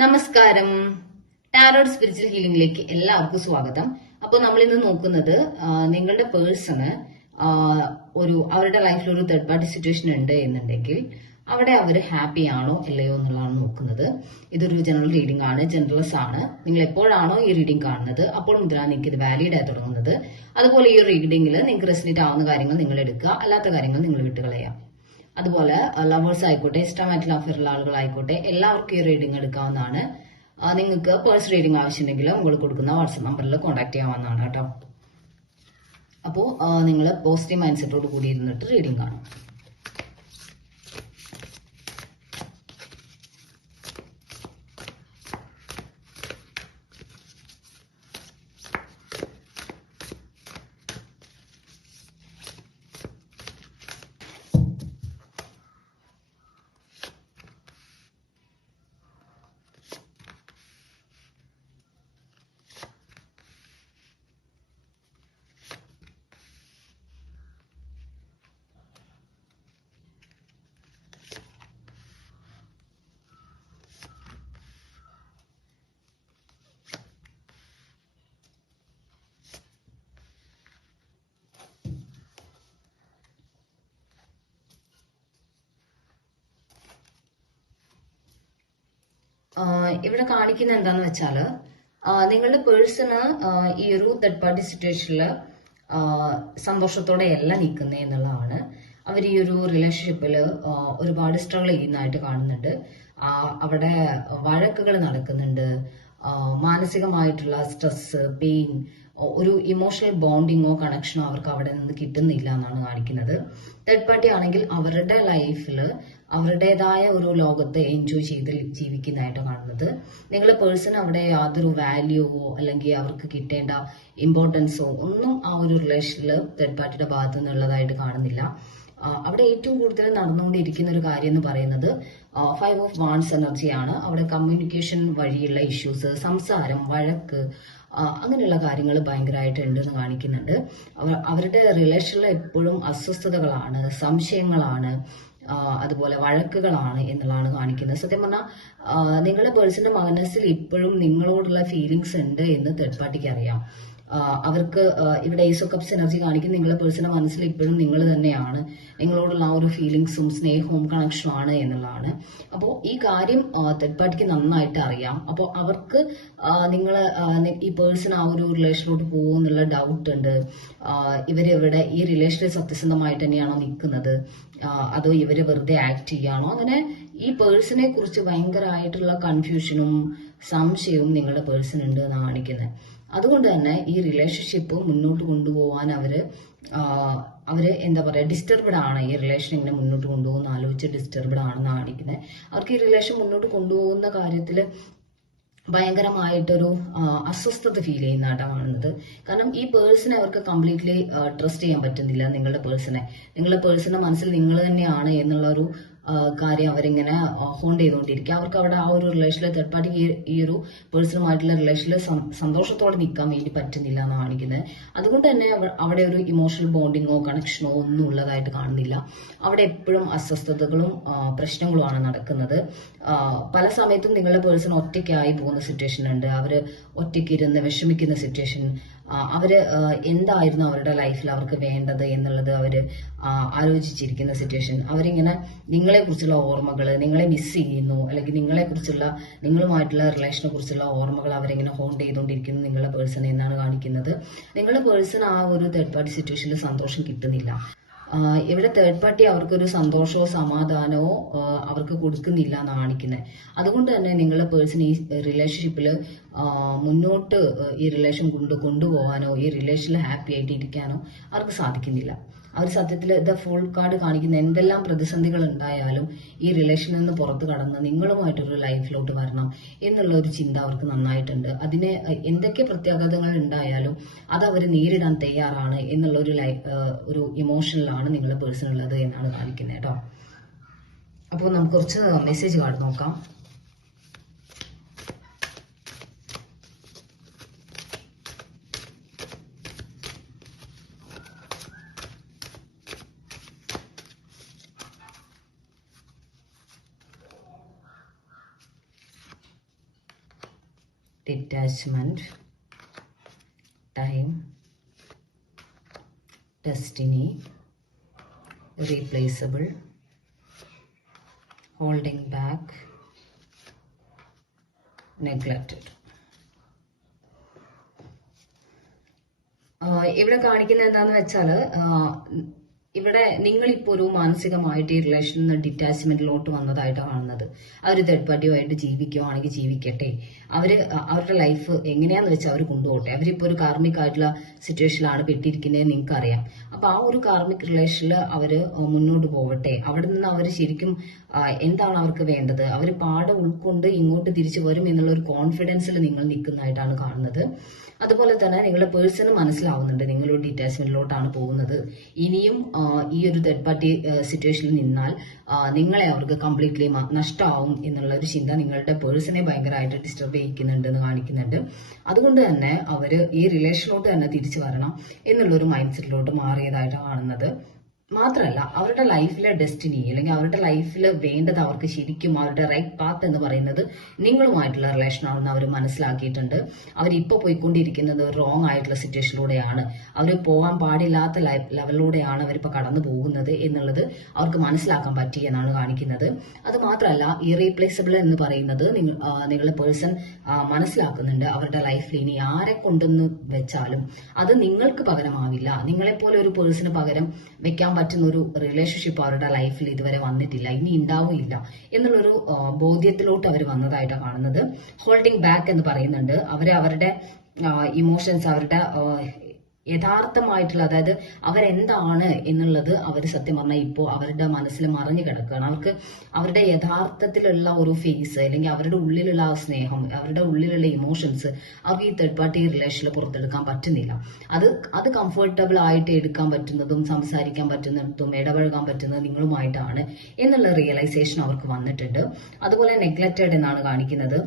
നമസ്കാരം. Tarot spiritual ഹീലിംഗിലേക്ക് എല്ലാവർക്കും സ്വാഗതം. അപ്പോൾ നമ്മൾ ഇന്ന് നോക്കുന്നത് നിങ്ങളുടെ പേഴ്സണ് അവരുടെ ലൈഫിൽ ഒരു തേർഡ് പാർട്ടി സിറ്റുവേഷൻ ഉണ്ട് എന്നുണ്ടെങ്കിൽ അവിടെ അവർ ഹാപ്പി ആണോ അല്ലയോ എന്നുള്ളതാണ് നോക്കുന്നത്. ഇതൊരു ജനറൽ റീഡിംഗ് ആണ്, ജനറൽസ് ആണ്. നിങ്ങൾ എപ്പോഴാണോ ഈ റീഡിംഗ് കാണുന്നത് അപ്പോൾ മുതലാണ് നിങ്ങൾക്ക് ഇത് വാലിഡ് ആയി തുടങ്ങുന്നത്. അതുപോലെ ഈ റീഡിംഗിൽ നിങ്ങൾക്ക് റെസിനേറ്റ് ആവുന്ന കാര്യങ്ങൾ നിങ്ങൾ എടുക്കുക, അല്ലാത്ത കാര്യങ്ങൾ നിങ്ങൾ വിട്ടുകളയാം. അതുപോലെ ലവേഴ്സ് ആയിക്കോട്ടെ, ഇഷ്ടമായിട്ടുള്ള അഫയറുള്ള ആളുകളായിക്കോട്ടെ, എല്ലാവർക്കും ഈ റീഡിംഗ് എടുക്കാവുന്നതാണ്. നിങ്ങൾക്ക് പേഴ്സണൽ റീഡിംഗ് ആവശ്യമുണ്ടെങ്കിൽ മുകളിൽ കൊടുക്കുന്ന വാട്സ്ആപ്പ് നമ്പറിൽ കോൺടാക്ട് ചെയ്യാവുന്നതാണ് കേട്ടോ. അപ്പോൾ നിങ്ങൾ പോസിറ്റീവ് മൈൻഡ് സെറ്റോട് കൂടി ഇരുന്നിട്ട് റീഡിംഗ് കാണും. ഇവിടെ കാണിക്കുന്ന എന്താന്ന് വെച്ചാല് നിങ്ങളുടെ പേഴ്സണ് ഈ ഒരു തേർഡ് പാർട്ടി സിറ്റുവേഷനിൽ സന്തോഷത്തോടെയല്ല നിൽക്കുന്നത് എന്നുള്ളതാണ്. അവർ ഈ ഒരു റിലേഷൻഷിപ്പിൽ ഒരുപാട് സ്ട്രഗിൾ ചെയ്യുന്നതായിട്ട് കാണുന്നുണ്ട്. അവിടെ വഴക്കുകൾ നടക്കുന്നുണ്ട്, മാനസികമായിട്ടുള്ള സ്ട്രെസ്, പെയിൻ, ഒരു ഇമോഷണൽ ബോണ്ടിങ്ങോ കണക്ഷനോ അവർക്ക് അവിടെ നിന്ന് കിട്ടുന്നില്ല എന്നാണ് കാണിക്കുന്നത്. തേർഡ് പാർട്ടി ആണെങ്കിൽ അവരുടെ ലൈഫിൽ അവരുടേതായ ഒരു ലോകത്തെ എൻജോയ് ചെയ്ത് ജീവിക്കുന്നതായിട്ട് കാണുന്നത്. നിങ്ങളുടെ പേഴ്സൺ അവിടെ യാതൊരു വാല്യൂവോ അല്ലെങ്കിൽ അവർക്ക് കിട്ടേണ്ട ഇമ്പോർട്ടൻസോ ഒന്നും ആ ഒരു റിലേഷനിൽ തേർഡ് പാർട്ടിയുടെ ഭാഗത്തു നിന്നുള്ളതായിട്ട് കാണുന്നില്ല. അവിടെ ഏറ്റവും കൂടുതൽ നടന്നുകൊണ്ടിരിക്കുന്ന ഒരു കാര്യം എന്ന് പറയുന്നത് 5 ഓഫ് വാൺസ് എനർജിയാണ്. അവിടെ കമ്മ്യൂണിക്കേഷൻ വഴിയുള്ള ഇഷ്യൂസ്, സംസാരം, വഴക്ക്, അങ്ങനെയുള്ള കാര്യങ്ങൾ ഭയങ്കരമായിട്ട് ഉണ്ടെന്ന് കാണിക്കുന്നുണ്ട്. അവരുടെ റിലേഷനിൽ എപ്പോഴും അസ്വസ്ഥതകളാണ്, സംശയങ്ങളാണ്, അതുപോലെ വഴക്കുകളാണ് എന്നുള്ളതാണ് കാണിക്കുന്നത്. സത്യം പറഞ്ഞാൽ നിങ്ങളുടെ പേഴ്സന്റെ മനസ്സിൽ ഇപ്പോഴും നിങ്ങളോടുള്ള ഫീലിങ്സ് ഉണ്ട് എന്ന് തേർഡ് പാർട്ടിക്ക് അറിയാം. അവർക്ക് ഇവിടെ ഏസ് ഓഫ് കപ്സ് എനർജി കാണിക്കുന്ന നിങ്ങളുടെ പേഴ്സന്റെ മനസ്സിൽ ഇപ്പോഴും നിങ്ങൾ തന്നെയാണ്, നിങ്ങളോടുള്ള ആ ഒരു ഫീലിങ്സും സ്നേഹവും കണക്ഷനും ആണ് എന്നുള്ളതാണ്. അപ്പോൾ ഈ കാര്യം തേർഡ് പാർട്ടിക്ക് നന്നായിട്ട് അറിയാം. അപ്പോൾ അവർക്ക് ഈ പേഴ്സൺ ആ ഒരു റിലേഷനിലോട്ട് പോകുമെന്നുള്ള ഡൗട്ട് ഉണ്ട്. ഇവരിവിടെ ഈ റിലേഷനിൽ സത്യസന്ധമായിട്ട് തന്നെയാണോ നിൽക്കുന്നത്, അതോ ഇവര് വെറുതെ ആക്ട് ചെയ്യാണോ, അങ്ങനെ ഈ പേഴ്സണെ കുറിച്ച് ഭയങ്കരമായിട്ടുള്ള കൺഫ്യൂഷനും സംശയവും നിങ്ങളുടെ പേഴ്സൺ ഉണ്ട് എന്നാണ് കാണിക്കുന്നത്. അതുകൊണ്ട് തന്നെ ഈ റിലേഷൻഷിപ്പ് മുന്നോട്ട് കൊണ്ടുപോകാൻ അവര് എന്താ പറയാ, ഡിസ്റ്റർബ്ഡ് ആണ്. ഈ റിലേഷൻ ഇങ്ങനെ മുന്നോട്ട് കൊണ്ടുപോകുന്ന ആലോചിച്ച് ഡിസ്റ്റർബ്ഡ് ആണെന്ന് കാണിക്കുന്നത്. അവർക്ക് ഈ റിലേഷൻ മുന്നോട്ട് കൊണ്ടുപോകുന്ന കാര്യത്തില് ഭയങ്കരമായിട്ടൊരു അസ്വസ്ഥത ഫീൽ ചെയ്യുന്നതായിട്ടാണ് കാണുന്നത്. കാരണം ഈ പേഴ്സണെ അവർക്ക് കംപ്ലീറ്റ്ലി ട്രസ്റ്റ് ചെയ്യാൻ പറ്റുന്നില്ല. നിങ്ങളുടെ പേഴ്സണെ മനസ്സിൽ നിങ്ങൾ തന്നെയാണ് എന്നുള്ള ഒരു കാര്യം അവരിങ്ങനെ ഹോണ്ട് ചെയ്തുകൊണ്ടിരിക്കുക. അവർക്ക് അവിടെ ആ ഒരു റിലേഷനിൽ തേർഡ് പാർട്ടിക്ക് ഈ ഒരു പേഴ്സണുമായിട്ടുള്ള റിലേഷനിൽ സന്തോഷത്തോടെ നിൽക്കാൻ വേണ്ടി പറ്റുന്നില്ല എന്ന് കാണിക്കുന്നത്. അതുകൊണ്ട് തന്നെ അവിടെ ഒരു ഇമോഷണൽ ബോണ്ടിങ്ങോ കണക്ഷനോ ഒന്നും ഉള്ളതായിട്ട് കാണുന്നില്ല. അവിടെ എപ്പോഴും അസ്വസ്ഥതകളും പ്രശ്നങ്ങളുമാണ് നടക്കുന്നത്. പല സമയത്തും നിങ്ങളുടെ പേഴ്സൺ ഒറ്റയ്ക്കായി പോകുന്ന സിറ്റുവേഷൻ ഉണ്ട്. അവര് ഒറ്റയ്ക്ക് ഇരുന്ന് വിഷമിക്കുന്ന സിറ്റുവേഷൻ, അവര് എന്തായിരുന്നു അവരുടെ ലൈഫിൽ അവർക്ക് വേണ്ടത് എന്നുള്ളത് അവര് ആലോചിച്ചിരിക്കുന്ന സിറ്റുവേഷൻ, അവരിങ്ങനെ നിങ്ങളെ കുറിച്ചുള്ള ഓർമ്മകൾ, നിങ്ങളെ മിസ് ചെയ്യുന്നു, അല്ലെങ്കിൽ നിങ്ങളുമായിട്ടുള്ള റിലേഷനെ കുറിച്ചുള്ള ഓർമ്മകൾ അവരിങ്ങനെ ഹോണ്ട് ചെയ്തുകൊണ്ടിരിക്കുന്നു നിങ്ങളുടെ പേഴ്സൺ എന്നാണ് കാണിക്കുന്നത്. നിങ്ങളുടെ പേഴ്സൺ ആ ഒരു തേർഡ് പാർട്ടി സിറ്റുവേഷനിൽ സന്തോഷം കിട്ടുന്നില്ല. ഇവിടെ തേർഡ് പാർട്ടി അവർക്കൊരു സന്തോഷമോ സമാധാനമോ അവർക്ക് കൊടുക്കുന്നില്ല എന്നാണ് കാണിക്കുന്നത്. അതുകൊണ്ട് തന്നെ നിങ്ങളുടെ പേഴ്സൺ ഈ റിലേഷൻഷിപ്പിൽ മുന്നോട്ട് ഈ റിലേഷൻ കൊണ്ടുപോകാനോ ഈ റിലേഷനിൽ ഹാപ്പി ആയിട്ട് ഇരിക്കാനോ അവർക്ക് സാധിക്കുന്നില്ല. അവർ സത്യത്തിൽ ദ ഫുൾ കാർഡ് കാണിക്കുന്ന എന്തെല്ലാം പ്രതിസന്ധികൾ ഉണ്ടായാലും ഈ റിലേഷനിൽ നിന്ന് പുറത്തു കടന്ന് നിങ്ങളുമായിട്ടൊരു ലൈഫിലോട്ട് വരണം എന്നുള്ള ഒരു ചിന്ത അവർക്ക് നന്നായിട്ടുണ്ട്. അതിന് എന്തൊക്കെ പ്രത്യാഘാതങ്ങൾ ഉണ്ടായാലും അത് അവർ നേരിടാൻ തയ്യാറാണ് എന്നുള്ള ഒരു ഇമോഷനിലാണ് നിങ്ങളുടെ പേഴ്സൺ ഉള്ളത് എന്നാണ് കാണിക്കുന്നത് കേട്ടോ. അപ്പോൾ നമുക്ക് കുറച്ച് മെസ്സേജ് കാർഡ് നോക്കാം. Detachment, time, destiny, replaceable, holding back, neglected. ഇവിടെ കാണിക്കുന്നത് എന്താന്ന് വെച്ചാല് ഇവിടെ നിങ്ങളിപ്പോ ഒരു മാനസികമായിട്ട് ഈ റിലേഷനിൽ നിന്ന് ഡിറ്റാച്ച്മെന്റിലോട്ട് വന്നതായിട്ടാണ് കാണുന്നത്. അവർ തേർഡ് പാർട്ടിയുമായിട്ട് ജീവിക്കുവാണെങ്കിൽ ജീവിക്കട്ടെ, അവരുടെ ലൈഫ് എങ്ങനെയാന്ന് വെച്ചാൽ അവർ കൊണ്ടുപോകട്ടെ. അവരിപ്പോ ഒരു കാർമിക് ആയിട്ടുള്ള സിറ്റുവേഷനിലാണ് പെട്ടിരിക്കുന്നത് നിങ്ങൾക്ക് അറിയാം. അപ്പൊ ആ ഒരു കാർമിക് റിലേഷനിൽ അവര് മുന്നോട്ട് പോകട്ടെ. അവിടെ നിന്ന് അവർ ശരിക്കും എന്താണ് അവർക്ക് വേണ്ടത്, അവർ പാഠം ഉൾക്കൊണ്ട് ഇങ്ങോട്ട് തിരിച്ചു വരും എന്നുള്ള ഒരു കോൺഫിഡൻസിൽ നിങ്ങൾ നിൽക്കുന്നതായിട്ടാണ് കാണുന്നത്. അതുപോലെ തന്നെ നിങ്ങളുടെ പേഴ്സണ് മനസ്സിലാവുന്നുണ്ട് നിങ്ങളൊരു ഡിറ്റാച്ച്മെന്റിലോട്ടാണ് പോകുന്നത്. ഇനിയും ഈ ഒരു തേർഡ് പാർട്ടി സിറ്റുവേഷനിൽ നിന്നാൽ നിങ്ങളെ അവർക്ക് കംപ്ലീറ്റ്ലി നഷ്ടമാവും എന്നുള്ള ഒരു ചിന്ത നിങ്ങളുടെ പേഴ്സണെ ഭയങ്കരമായിട്ട് ഡിസ്റ്റർബ് ചെയ്യിക്കുന്നുണ്ട് എന്ന് കാണിക്കുന്നുണ്ട്. അതുകൊണ്ട് തന്നെ അവര് ഈ റിലേഷനിലോട്ട് തന്നെ തിരിച്ചു വരണം എന്നുള്ളൊരു മൈൻഡ് സെറ്റിലോട്ട് മാറിയതായിട്ടാണ് കാണുന്നത്. മാത്രമല്ല അവരുടെ ലൈഫിലെ ഡെസ്റ്റിനി അല്ലെങ്കിൽ അവരുടെ ലൈഫിൽ വേണ്ടത് അവർക്ക് ശരിക്കും അവരുടെ റൈറ്റ് പാത്ത് എന്ന് പറയുന്നത് നിങ്ങളുമായിട്ടുള്ള റിലേഷൻ ആണെന്ന് അവർ മനസ്സിലാക്കിയിട്ടുണ്ട്. അവരിപ്പോൾ പോയിക്കൊണ്ടിരിക്കുന്നത് റോങ് ആയിട്ടുള്ള സിറ്റുവേഷനിലൂടെയാണ്, അവർ പോകാൻ പാടില്ലാത്ത ലെവലിലൂടെയാണ് അവരിപ്പോൾ കടന്നു പോകുന്നത് എന്നുള്ളത് അവർക്ക് മനസ്സിലാക്കാൻ പറ്റി എന്നാണ് കാണിക്കുന്നത്. അത് മാത്രമല്ല ഇറീപ്ലേസബിൾ എന്ന് പറയുന്നത് നിങ്ങളുടെ പേഴ്സൺ മനസ്സിലാക്കുന്നുണ്ട് അവരുടെ ലൈഫിൽ ഇനി ആരെ കൊണ്ടെന്ന് വെച്ചാലും അത് നിങ്ങൾക്ക് പകരമാവില്ല. നിങ്ങളെപ്പോലെ ഒരു പേഴ്സണ് പകരം വെക്കാൻ പറ്റുന്ന ഒരു റിലേഷൻഷിപ്പ് അവരുടെ ലൈഫിൽ ഇതുവരെ വന്നിട്ടില്ല, ഇനി ഉണ്ടാവുകയില്ല എന്നുള്ളൊരു ബോധ്യത്തിലോട്ട് അവർ വന്നതായിട്ടാണ് കാണുന്നത്. ഹോൾഡിംഗ് ബാക്ക് എന്ന് പറയുന്നുണ്ട് അവരുടെ ഇമോഷൻസ്, അവരുടെ യഥാർത്ഥമായിട്ടുള്ള, അതായത് അവരെന്താണ് എന്നുള്ളത് അവർ സത്യം പറഞ്ഞാൽ ഇപ്പോൾ അവരുടെ മനസ്സിൽ മറിഞ്ഞു കിടക്കുകയാണ്. അവർക്ക് അവരുടെ യഥാർത്ഥത്തിലുള്ള ഒരു ഫേസ് അല്ലെങ്കിൽ അവരുടെ ഉള്ളിലുള്ള ആ സ്നേഹം, അവരുടെ ഉള്ളിലുള്ള ഇമോഷൻസ് അവർക്ക് ഈ തേർഡ് പാർട്ടി റിലേഷനിൽ പുറത്തെടുക്കാൻ പറ്റുന്നില്ല. അത് കംഫർട്ടബിൾ ആയിട്ട് എടുക്കാൻ പറ്റുന്നതും സംസാരിക്കാൻ പറ്റുന്നതും ഇടപഴകാൻ പറ്റുന്നത് നിങ്ങളുമായിട്ടാണ് എന്നുള്ള റിയലൈസേഷൻ അവർക്ക് വന്നിട്ടുണ്ട്. അതുപോലെ നെഗ്ലക്റ്റഡ് എന്നാണ് കാണിക്കുന്നത്.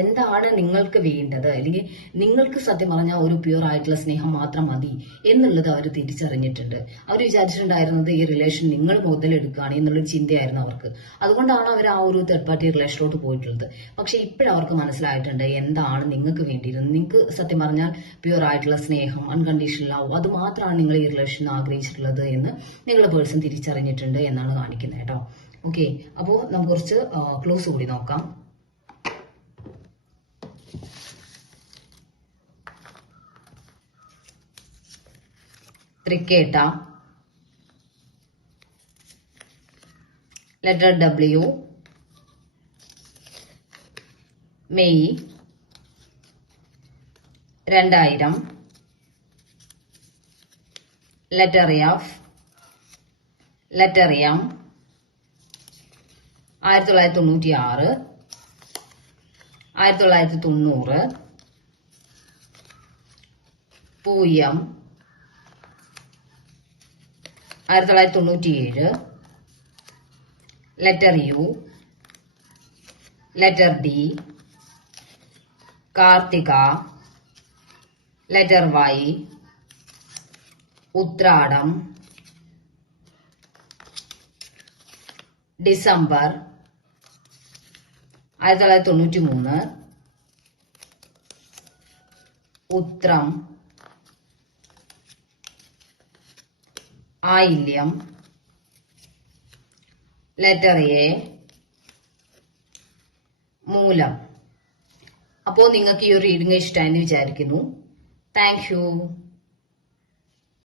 എന്താണ് നിങ്ങൾക്ക് വേണ്ടത്, അല്ലെങ്കിൽ നിങ്ങൾക്ക് സത്യം പറഞ്ഞാൽ ഒരു പ്യൂർ ആയിട്ടുള്ള സ്നേഹം മാത്രം മതി എന്നുള്ളത് അവർ തിരിച്ചറിഞ്ഞിട്ടുണ്ട്. അവർ വിചാരിച്ചിട്ടുണ്ടായിരുന്നത് ഈ റിലേഷൻ നിങ്ങൾ മുതലെടുക്കുകയാണ് എന്നുള്ളൊരു ചിന്തയായിരുന്നു അവർക്ക്. അതുകൊണ്ടാണ് അവർ ആ ഒരു തേർഡ് പാർട്ടി റിലേഷനിലോട്ട് പോയിട്ടുള്ളത്. പക്ഷെ ഇപ്പോഴവർക്ക് മനസ്സിലായിട്ടുണ്ട് എന്താണ് നിങ്ങൾക്ക് വേണ്ടിയിരുന്നത്. നിങ്ങൾക്ക് സത്യം പറഞ്ഞാൽ പ്യൂർ ആയിട്ടുള്ള സ്നേഹം, അൺകണ്ടീഷണൽ ലവ്, അത് മാത്രമാണ് നിങ്ങൾ ഈ റിലേഷൻ ആഗ്രഹിച്ചിട്ടുള്ളത് എന്ന് നിങ്ങളുടെ പേഴ്സൺ തിരിച്ചറിഞ്ഞിട്ടുണ്ട് എന്നാണ് കാണിക്കുന്നത് കേട്ടോ. ഓക്കെ, അപ്പോൾ നമുക്ക് കുറച്ച് ക്ലോസ് കൂടി നോക്കാം. Thrikketta, letter W, May 2000, letter F, letter M 1996, 1990, Pooyam 1997, letter U, letter D, Karthika, letter Y, Uthradam, December 1993, Uthram, Ayilyam, letter A, Moolam. അപ്പോൾ നിങ്ങൾക്ക് ഈ ഒരു റീഡിംഗ് ഇഷ്ടമായെന്ന് വിചാരിക്കുന്നു. Thank U.